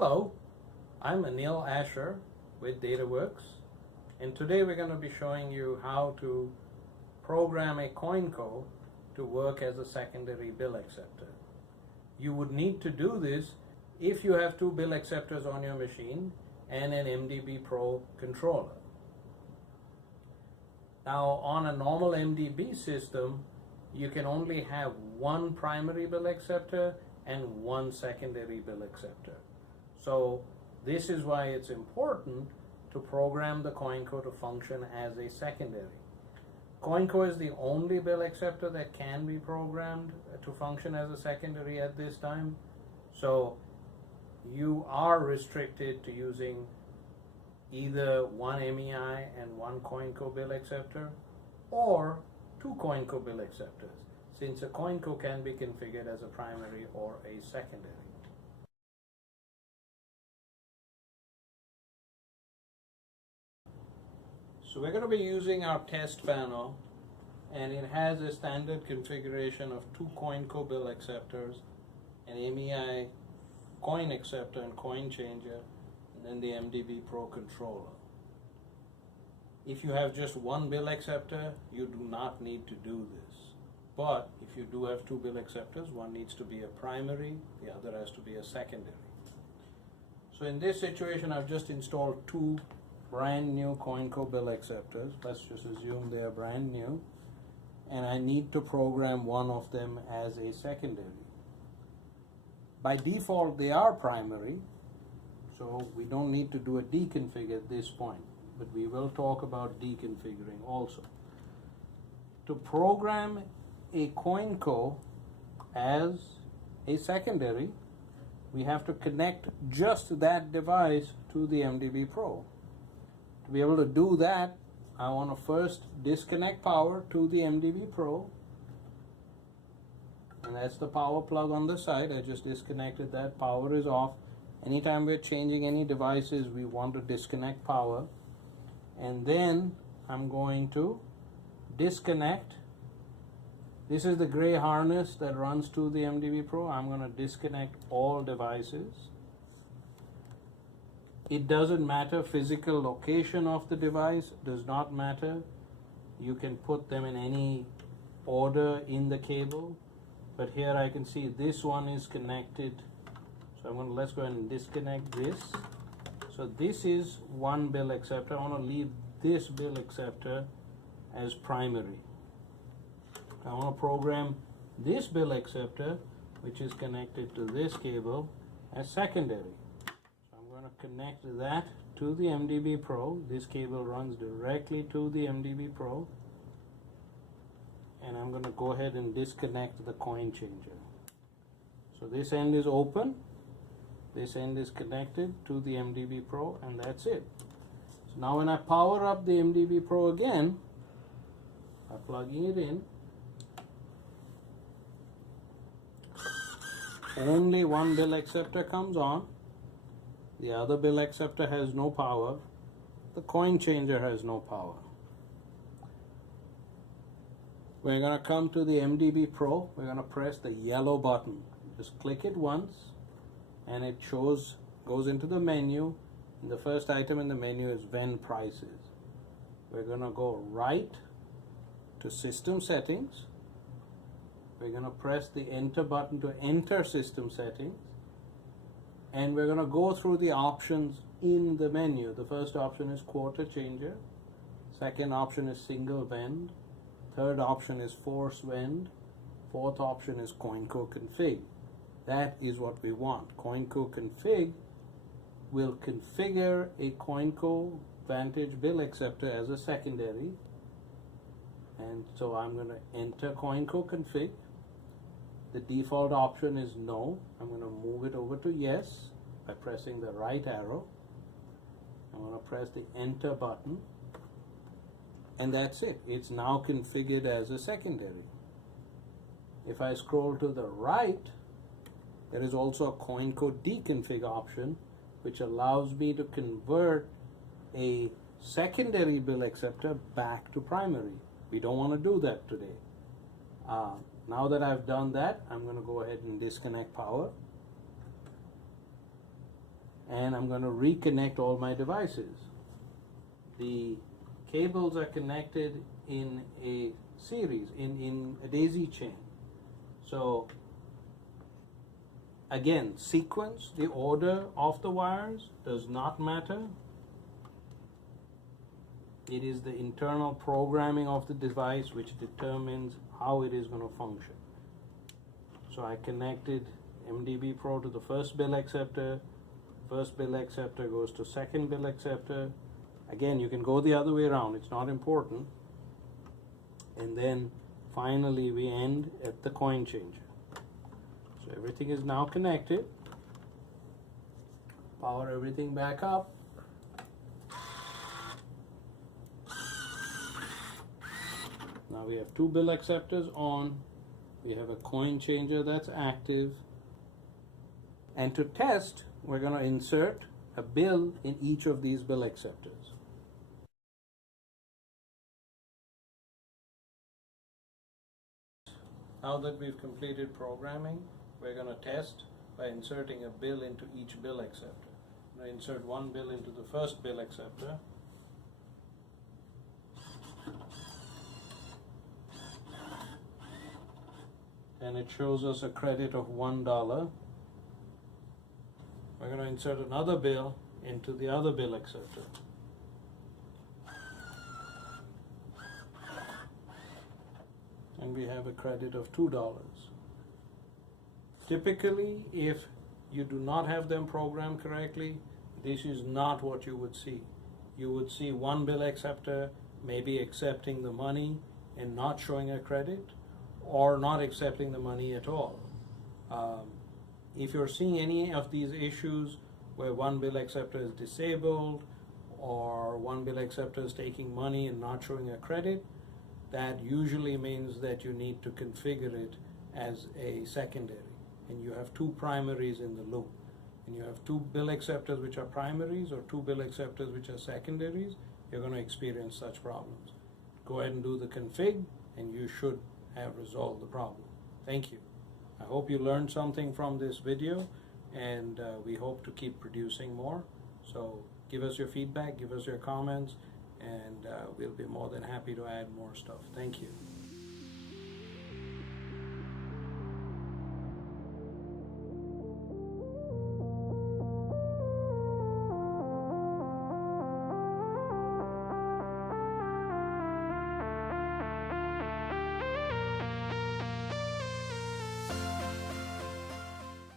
Hello, I'm Anil Asher with Datawrx, and today we're going to be showing you how to program a Coinco to work as a secondary bill acceptor. You would need to do this if you have two bill acceptors on your machine and an MDBPro controller. Now, on a normal MDB system, you can only have one primary bill acceptor and one secondary bill acceptor. So this is why it's important to program the Coinco to function as a secondary. Coinco is the only bill acceptor that can be programmed to function as a secondary at this time. So you are restricted to using either one MEI and one Coinco bill acceptor or two Coinco bill acceptors, since a Coinco can be configured as a primary or a secondary. So we're going to be using our test panel, and it has a standard configuration of two Coinco bill acceptors, an MEI coin acceptor and coin changer, and then the MDBPro controller. If you have just one bill acceptor, you do not need to do this. But if you do have two bill acceptors, one needs to be a primary, the other has to be a secondary. So in this situation, I've just installed two brand new Coinco bill acceptors. Let's just assume they are brand new, and I need to program one of them as a secondary. By default, they are primary, so we don't need to do a deconfig at this point, but we will talk about deconfiguring also. To program a Coinco as a secondary, we have to connect just that device to the MDBPro. To be able to do that, I want to first disconnect power to the MDBPro, and that's the power plug on the side. I just disconnected that. Power is off. Anytime we're changing any devices, we want to disconnect power, and then I'm going to disconnect. This is the gray harness that runs to the MDBPro. I'm going to disconnect all devices. It doesn't matter, physical location of the device does not matter. You can put them in any order in the cable, but here I can see this one is connected. So let's go ahead and disconnect this. So this is one bill acceptor. I want to leave this bill acceptor as primary. I want to program this bill acceptor, which is connected to this cable, as secondary. Connect that to the MDBPro. This cable runs directly to the MDBPro, and I'm going to go ahead and disconnect the coin changer. So this end is open, this end is connected to the MDBPro, and that's it. So now when I power up the MDBPro again by plugging it in, only one bill acceptor comes on. The other bill acceptor has no power. The coin changer has no power. We're going to come to the MDBPro. We're going to press the yellow button. Just click it once, and it goes into the menu. And the first item in the menu is VEN prices. We're going to go right to System Settings. We're going to press the Enter button to enter System Settings. And we're going to go through the options in the menu. The first option is quarter changer. Second option is single vend. Third option is force vend. Fourth option is Coinco config. That is what we want. Coinco config will configure a Coinco Vantage bill acceptor as a secondary. And so I'm going to enter Coinco config. The default option is no. I'm going to move it over to yes by pressing the right arrow. I'm going to press the enter button, and that's it. It's now configured as a secondary. If I scroll to the right, there is also a Coinco deconfig option, which allows me to convert a secondary bill acceptor back to primary. We don't want to do that today. Now that I've done that, I'm going to go ahead and disconnect power. and I'm going to reconnect all my devices. The cables are connected in a series, in a daisy chain. So again, sequence, the order of the wires does not matter. It is the internal programming of the device which determines how it is going to function. So I connected MDBPro to the first bill acceptor. First bill acceptor goes to second bill acceptor. Again, you can go the other way around, it's not important. And then finally we end at the coin changer. So everything is now connected. Power everything back up. Now we have two bill acceptors on. We have a coin changer that's active. And to test, we're going to insert a bill in each of these bill acceptors. Now that we've completed programming, we're going to test by inserting a bill into each bill acceptor. I'm going to insert one bill into the first bill acceptor. And it shows us a credit of $1. We're going to insert another bill into the other bill acceptor. And we have a credit of $2. Typically, if you do not have them programmed correctly, this is not what you would see. You would see one bill acceptor maybe accepting the money and not showing a credit, or not accepting the money at all. If you're seeing any of these issues where one bill acceptor is disabled or one bill acceptor is taking money and not showing a credit, that usually means that you need to configure it as a secondary, and you have two primaries in the loop. And you have two bill acceptors which are primaries or two bill acceptors which are secondaries, you're going to experience such problems. Go ahead and do the config and you should have resolved the problem. Thank you. I hope you learned something from this video, and we hope to keep producing more. So give us your feedback, give us your comments, and we'll be more than happy to add more stuff. Thank you.